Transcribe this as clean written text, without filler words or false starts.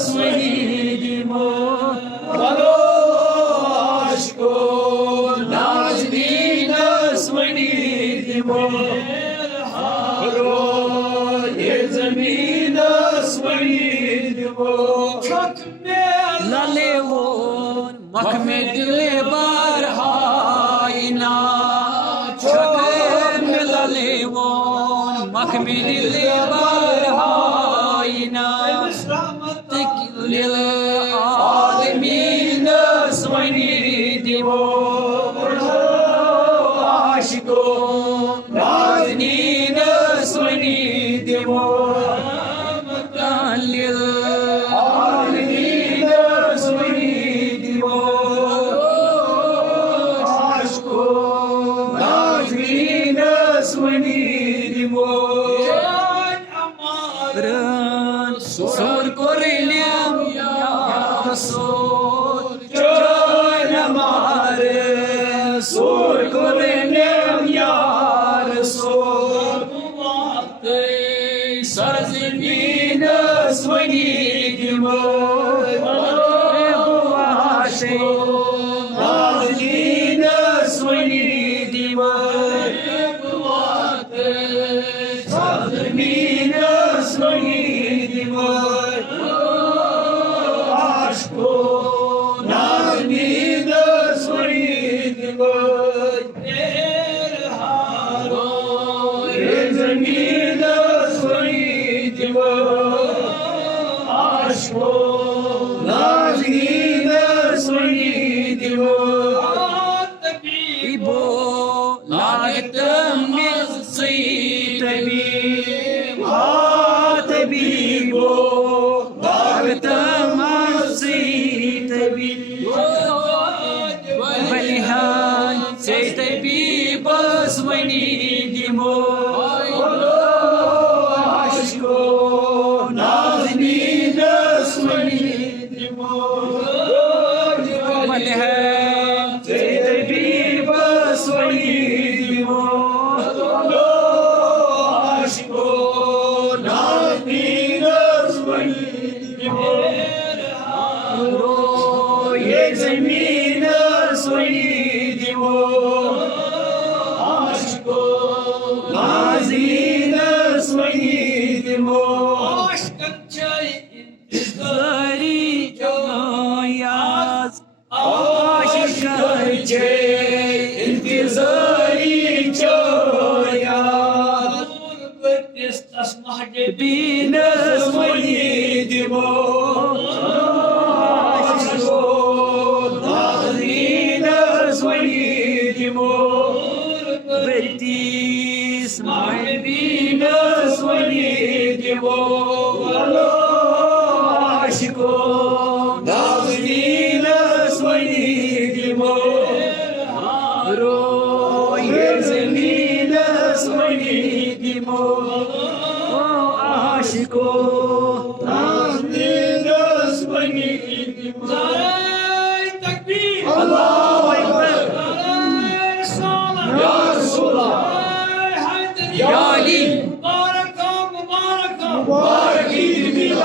दीमो बलो आशिको नाज़नीन स्वनी दीमो रो ये ज़मीन स्वनी दीमो लले वो मख में दिले बार हाइना छक में लले वो मख में दिले बार हाइना लिल आलमीन स्वनी दीमो आशिको नाज़नीन स्वनी दीमो लिल आलमीन स्वनी दीमो आशिको नाज़नीन स्वनी दीमो सोर कोरिलियम या सोर चोन मारे सोर कोरिलियम यार सोर सरजमीन स्वनी दीमो बुआशे नाज़नीन स्वनी दीमो सरजमीन स्वनी आशिको नाज़नीन स्वनी दीमो ये ज़मीन स्वनी दीमो आशिको नाज़नीन स्वनी दीमो इबो लागतम मिज़ तबीबो लागतम बलिहान से तबीब स्वनी दीमो आशिको नाज़नीन स्वनी दीमो बलिहान से तबीब स्वनी दीमो आशिको नाज़नीन स्वनी दीमो ये ज़मीन स्वनी दीमो आशिको नाज़नीन स्वनी दीमो इंतज़ारी जोयास आशिक इंतज़ारी जोयास been स्वनी दीमो Bertis maibin swani dimo aşiko naznina swani dimo ro ye zemina swani dimo